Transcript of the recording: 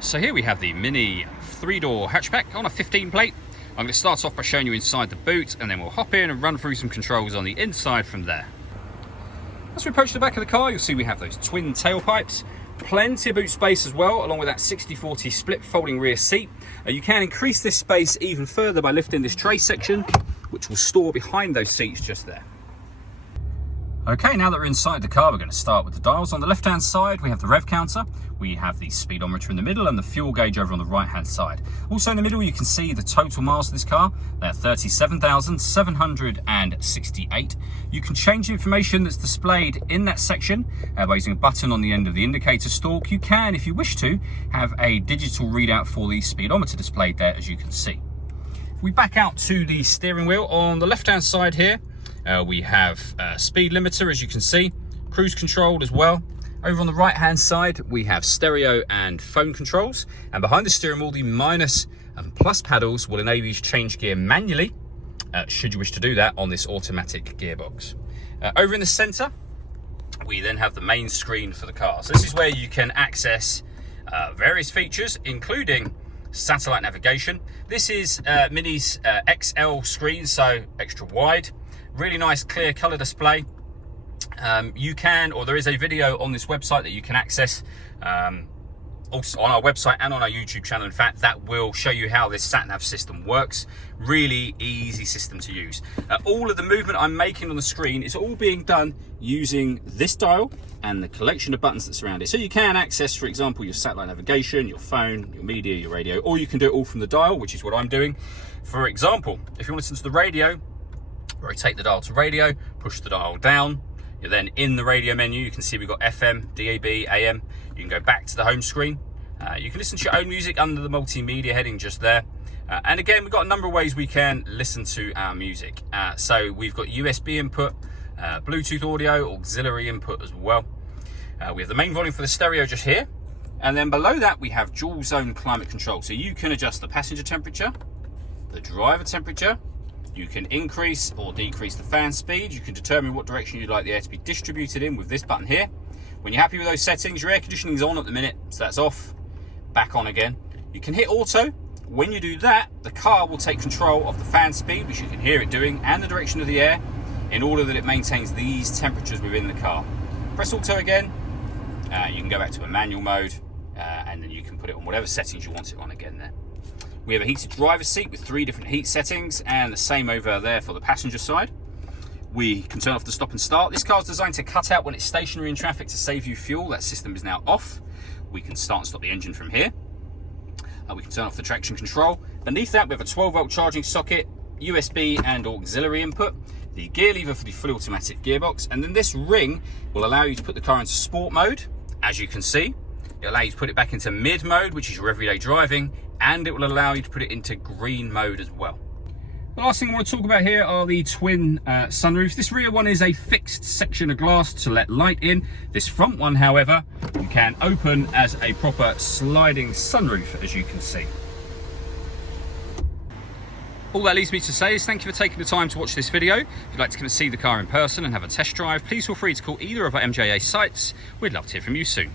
So here we have the Mini 3-door hatchback on a 15 plate. I'm going to start off by showing you inside the boot, and then we'll hop in and run through some controls on the inside from there. As we approach the back of the car, you'll see we have those twin tailpipes, plenty of boot space as well, along with that 60/40 split folding rear seat. You can increase this space even further by lifting this tray section, which will store behind those seats just there. Okay, now that we're inside the car, we're going to start with the dials. On the left-hand side, we have the rev counter. We have the speedometer in the middle and the fuel gauge over on the right-hand side. Also in the middle, you can see the total miles of this car. They're 37,768. You can change the information that's displayed in that section by using a button on the end of the indicator stalk. You can, if you wish to, have a digital readout for the speedometer displayed there, as you can see. If we back out to the steering wheel, on the left-hand side here, we have a speed limiter, as you can see, cruise control as well. Over on the right hand side, we have stereo and phone controls, and behind the steering wheel, the minus and plus paddles will enable you to change gear manually, should you wish to do that on this automatic gearbox. Over in the center, we then have the main screen for the car. So this is where you can access various features, including satellite navigation. This is Mini's XL screen, so extra wide. Really nice clear color display. You can, or there is a video on this website that you can access, also on our website and on our YouTube channel, in fact, that will show you how this Nav system works. Really easy system to use. All of the movement I'm making on the screen is all being done using this dial and the collection of buttons that surround it. So you can access, for example, your satellite navigation, your phone, your media, your radio, or you can do it all from the dial, which is what I'm doing. For example, if you want to listen to the radio, rotate the dial to radio, push the dial down. You're then in the radio menu. You can see we've got FM, DAB, AM. You can go back to the home screen. You can listen to your own music under the multimedia heading just there. And again, we've got a number of ways we can listen to our music. So we've got USB input, Bluetooth audio, auxiliary input as well. We have the main volume for the stereo just here. And then below that, we have dual zone climate control. So you can adjust the passenger temperature, the driver temperature. You can increase or decrease the fan speed. You can determine what direction you'd like the air to be distributed in with this button here. When you're happy with those settings, your air conditioning is on at the minute, so that's off, back on again. You can hit auto. When you do that, the car will take control of the fan speed, which you can hear it doing, and the direction of the air, in order that it maintains these temperatures within the car. Press auto again. You can go back to a manual mode, and then you can put it on whatever settings you want it on again there. We have a heated driver's seat with 3 different heat settings, and the same over there for the passenger side. We can turn off the stop and start. This car is designed to cut out when it's stationary in traffic to save you fuel. That system is now off. We can start and stop the engine from here. We can turn off the traction control. Beneath that, we have a 12-volt charging socket, USB and auxiliary input, the gear lever for the fully automatic gearbox, and then this ring will allow you to put the car into sport mode, as you can see. It'll allow you to put it back into mid mode, which is your everyday driving, and it will allow you to put it into green mode as well. The last thing I want to talk about here are the twin sunroofs. This rear one is a fixed section of glass to let light in. This front one, however, you can open as a proper sliding sunroof, as you can see. All that leaves me to say is thank you for taking the time to watch this video. If you'd like to come and see the car in person and have a test drive, please feel free to call either of our MJA sites. We'd love to hear from you soon.